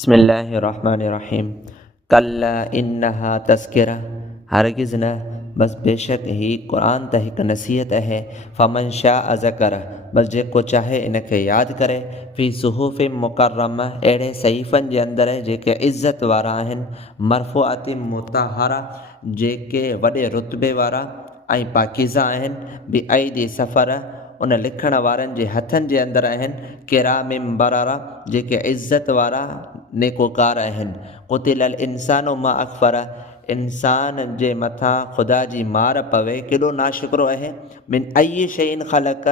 बिस्मिल्लाहिर्रहमानिर्रहीम। कल्ला इन्नहा तज़किरा, हरगिज़ न, बस बेशक ही कुरान त हिकु नसीहत है। फ़मन शाअ ज़कर, बस जेको चाहे इनखे यादि करे। फ़ी सुहूफ़िन मुकर्रमा, अहिड़े सहीफ़नि जे अंदरि जेके इज़त वारा आहिनि। मरफ़ूआतिन मुतहरा, जेके वॾे रुतबे वारा ऐं पाकीज़ा आहिनि। बि अयदी सफ़र, उन लिखण वारनि जे हथनि जे अंदरि आहिनि। किरामिन बररा, जेके इज़त वारा नेकोकार आहिनि। क़ुतिलल इंसानु मा अकफ़र, इंसान जे मथां ख़ुदा जी मार पवे केॾो नाशुक्रो आहे। मिन अय्यि शैइन ख़लक़,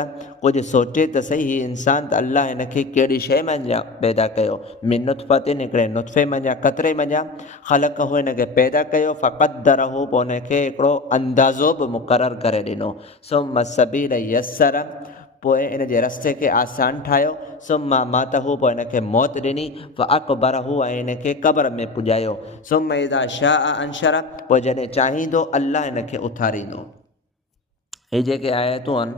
कुझु सोचे त सही ही इंसान त अल्लाह हिनखे कहिड़ी शइ मञा पैदा कयो। मिन नुतफ़तिन, हिकिड़े नुतफ़े मञा कतरे मञा। ख़लक़ हो, हिनखे पैदा कयो। फ़क़द्दरहु, पोइ हिनखे हिकिड़ो अंदाज़ो बि मुक़ररु करे ॾिनो। सुम्मा सबील यस्सर, पोइ इन जे रस्ते खे आसान ठाहियो। सुम्मा मातहु, पोइ हिनखे मौत ॾिनी। फ़अक़बरहु, ऐं हिनखे क़ब्र में पुॼायो। सुम्मा इज़ा शाअ अंशर, पोइ जॾहिं चाहींदो अल्लाह हिनखे उथारींदो। हे जेके आयतूं आहिनि,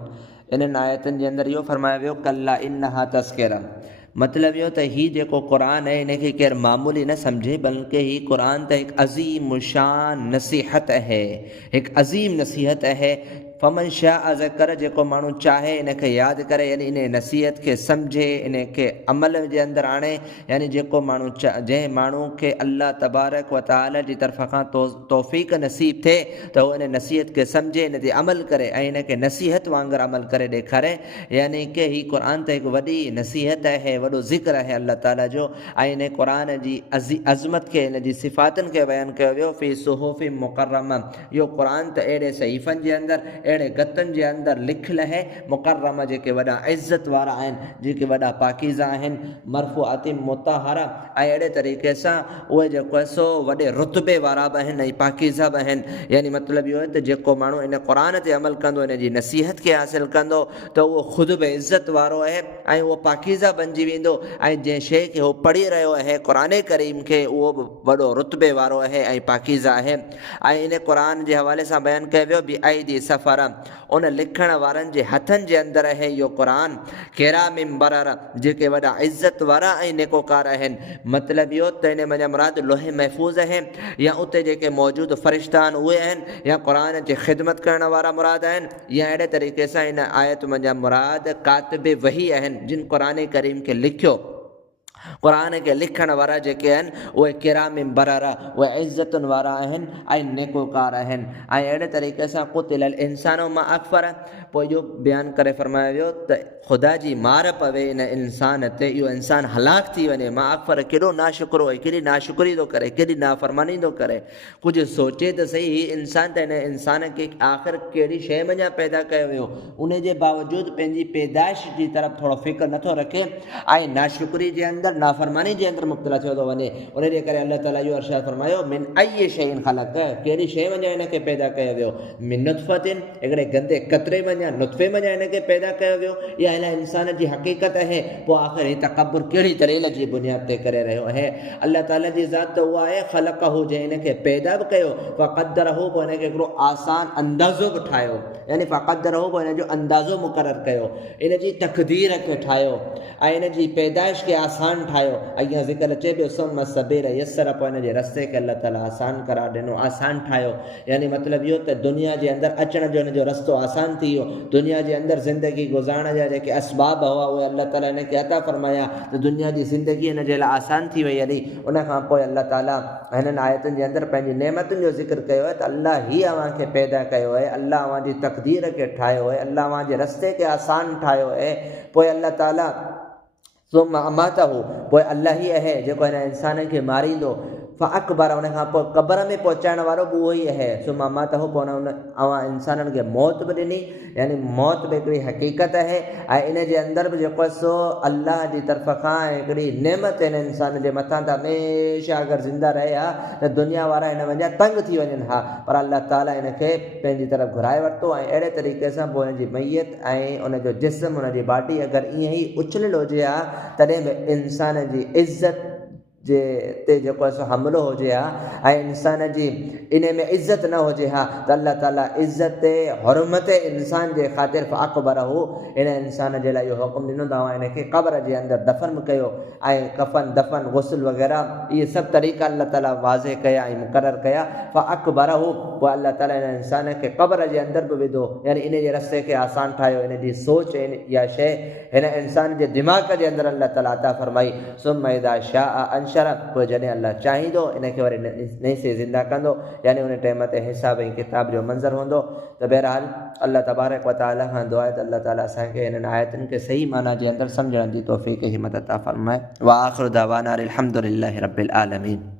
इन्हनि आयतुनि जे अंदरि इहो फरमायो वियो कल्ला इन्नहा तज़किरा। मतिलबु इहो त हीउ जेको क़ुर आहे हिनखे केरु मामूली न सम्झे, बल्कि हीउ क़ुर त हिकु अज़ीम शान नसीहत आहे, हिकु अज़ीम नसीहत आहे। फ़मन शाअ ज़कर, जेको माण्हू चाहे इनखे यादि करे, यानी इन नसीहत खे सम्झे, इनखे अमल जे अंदरि आणे। यानी जेको माण्हू जंहिं माण्हू खे अल्लाह तबारक व तआला जी तरफ़ खां तौफ़ीक़ नसीब थिए त उहो इन नसीहत खे सम्झे, इन ते अमल करे ऐं इनखे नसीहत वांगुरु अमल करे ॾेखारे। यानी कि हीउ क़ुर त हिकु वॾी नसीहत आहे, वॾो ज़िक्र आहे अल्लाह ताला जो। ऐं इन क़ुर जी अज़मत खे, इन जी सिफ़ातुनि खे बयानु कयो वियो। फ़ी सुहूफ़िन मुकर्रमा, इहो क़ुर त अहिड़े सहीफ़नि जे अंदरि, अहिड़े गतनि जे अंदरि लिखियलु आहे। मुकर्रमा, जेके वॾा इज़त वारा आहिनि, जेके वॾा पाकीज़ा आहिनि। मरफ़ूआतिन मुतहरा, ऐं अहिड़े तरीक़े सां उहे जेको आहे सो वॾे रुतबे वारा बि आहिनि ऐं पाकीज़ा बि आहिनि। यानी मतिलबु इहो आहे त जेको माण्हू इन क़ुर ते अमल कंदो, इन जी नसीहत खे हासिलु कंदो, त उहो ख़ुदि बि इज़त वारो आहे ऐं उहो पाकीज़ा बणिजी वेंदो। ऐं जंहिं शइ खे उहो पढ़ी रहियो आहे, क़ुर करीम खे, उहो बि वॾो रुतबे वारो आहे ऐं पाकीज़ा आहे। ऐं इन क़ुर जे हवाले सां बयानु कयो वियो बि अयदी सफ़र, उन लिखण वारनि जे हथनि जे अंदरि आहे इहो क़ुर। किरामिन बररा, जेके वॾा इज़त वारा ऐं नेकोकार आहिनि। मतिलबु इहो त इन मञा मुराद लोहे महफ़ूज़ आहे, या उते जेके मौजूदु फ़रिश्ता आहिनि उहे आहिनि, या क़ुर जी ख़िदमत करण वारा मुराद आहिनि, या अहिड़े तरीक़े सां इन आयत मञा मुराद कातिबे वही आहिनि, जिन क़ुर करीम खे लिखियो। क़ुर खे लिखण वारा जेके आहिनि उहे किरामिन बररा, उहे इज़तुनि वारा आहिनि ऐं नेकोकार आहिनि। ऐं अहिड़े तरीक़े सां क़ुतिलल इंसानु मा अकफ़र, पोइ इहो बयानु करे फरमायो वियो त ख़ुदा जी मार पवे इन इंसान ते, इहो इंसान हलाक थी वञे। मा अकफ़र, केॾो नाशुक्रो आहे, केॾी नाशुक्री थो करे, केॾी नाफ़रमानी थो करे। कुझु सोचे त सही, हीउ इंसान त हिन इंसान खे आख़िर कहिड़ी शइ मञा पैदा कयो वियो, उन जे बावजूदि पंहिंजी पैदाइश जी तरफ़ थोरो फ़िक्र नथो रखे ऐं नाशुक्री जे अंदरि, नाफ़रमानी जे अंदरि मुब्तला थियो थो वञे। उन जे करे अल्लाह ताला इहो इरशाद फरमायो मिन अय्यि शैइन ख़लक़, कहिड़ी शइ मञा हिनखे पैदा कयो वियो। मिन नुतफ़तिन, हिकिड़े गंदे कतरे मञा, नुतफ़े मञा हिनखे पैदा कयो वियो। इहा हिन इंसान जी हक़ीक़त आहे। पोइ आख़िर ही तकबुर कहिड़ी दलील जी बुनियाद ते करे रहियो आहे। अल्लाह ताला जी ज़ात त उहा आहे ख़लक़हु, जंहिं हिनखे पैदा बि कयो। फ़क़द्दरहु, पोइ हिनखे हिकिड़ो आसान अंदाज़ो बि ठाहियो। यानी फ़क़द्दरहु, पोइ हिनजो अंदाज़ो मुक़ररु कयो, इन जी तक़दीर खे ठाहियो ऐं इन जी पैदाइश खे आसान ठाहियो। अॻियां ज़िक्र अचे पियो सुम्मा सबील यस्सर, पोइ हिन जे रस्ते खे अल्लाह ताला आसान करार ॾिनो, आसान ठाहियो। यानी मतिलबु इहो त दुनिया जे अंदरि अचण जो हिनजो रस्तो आसान थी वियो। दुनिया जे अंदरि ज़िंदगी गुज़ारण जा जेके असबाब हुआ उहे अल्लाह ताला हिनखे अता फरमाया, त दुनिया जी ज़िंदगी हिन जे लाइ आसान थी वई हली। उनखां पोइ अल्लाह ताला हिननि आयतुनि जे अंदरि पंहिंजी नेमतुनि जो ज़िक्र कयो आहे त अल्लाह ई अव्हांखे पैदा कयो आहे, अल्लाह अव्हांजी तक़दीर खे ठाहियो आहे, अल्लाह अव्हांजे रस्ते खे आसान ठाहियो आहे। पोइ अल्लाह ताला सुम्मा अमातहु, पोइ अल्लाह ई आहे जेको हिन इंसान खे मारींदो। फ़अकबर, उनखां पोइ क़ब्र में पहुचाइण वारो बि उहो ई आहे। सुम्मा अमातहु, पोइ उन अव्हां इंसाननि खे मौत बि ॾिनी। यानी मौत बि हिकिड़ी हक़ीक़त आहे ऐं इन जे अंदरि बि जेको आहे सो अल्लाह जी तरफ़ खां हिकिड़ी नेमत हिन इंसान जे मथां त हमेशह अगरि ज़िंदा रहे हा त दुनिया वारा हिन वञा तंग थी वञनि हा, पर अल्लाह ताला हिनखे पंहिंजी तरफ़ घुराए वरितो। ऐं अहिड़े तरीक़े सां पोइ हिनजी मैयत ऐं उनजो जिस्म, उनजी बॉडी अगरि ईअं ई उछलियल हुजे हा, तॾहिं बि इंसान जी इज़त जे ते जेको आहे सो हमिलो हुजे हा ऐं इंसान जी इन में इज़त न हुजे हा त अल्लाह ताला इज़त हुरमत इंसान जे ख़ातिर अकबर हो इन इंसान जे लाइ इहो हुकुम ॾिनो त हिनखे क़ब्र जे अंदरि दफ़न कयो ऐं कफ़न दफ़न गुस्ल वग़ैरह इहे सभु तरीक़ा अल्लाह ताला वाज़े कया ऐं मुक़ररु कया अकबर हो पोइ अल्लाह ताला इन इंसान खे क़ब्र जे अंदरि बि विधो यानी इन जे रस्ते खे आसान ठाहियो इन जी सोच इहा शइ हिन इंसान जे दिमाग़ जे अंदरि अल्लाह ताला अता फरमाई सुम इज़ा शाअ अंशर पोइ जॾहिं अल्लाह चाहींदो इनखे वरी नई से ज़िंदा कंदो यानी उन टाइम ते हिसाब ऐं किताब जो मंज़र हूंदो त बहरहाल अल्लाह तबारक व तआला खां दुआ आहे त अल्लाह ताला असांखे हिननि आयतुनि खे सही माना जे अंदरि सम्झण जी तौफ़ीक़ हिम्मत अता फरमाए व आख़िर दावाना अल्हम्दुलिल्लाहि रब्बिल आलमीन।